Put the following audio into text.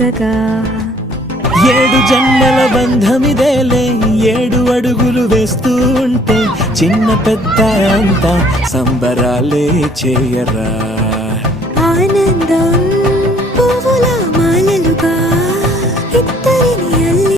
చక్కగా. 7 జన్మల బంధమిదేలే 7 అడుగులు వేస్తూ ఉంటే చిన్న పెద్ద అంతా సంబరాలే చేయరా.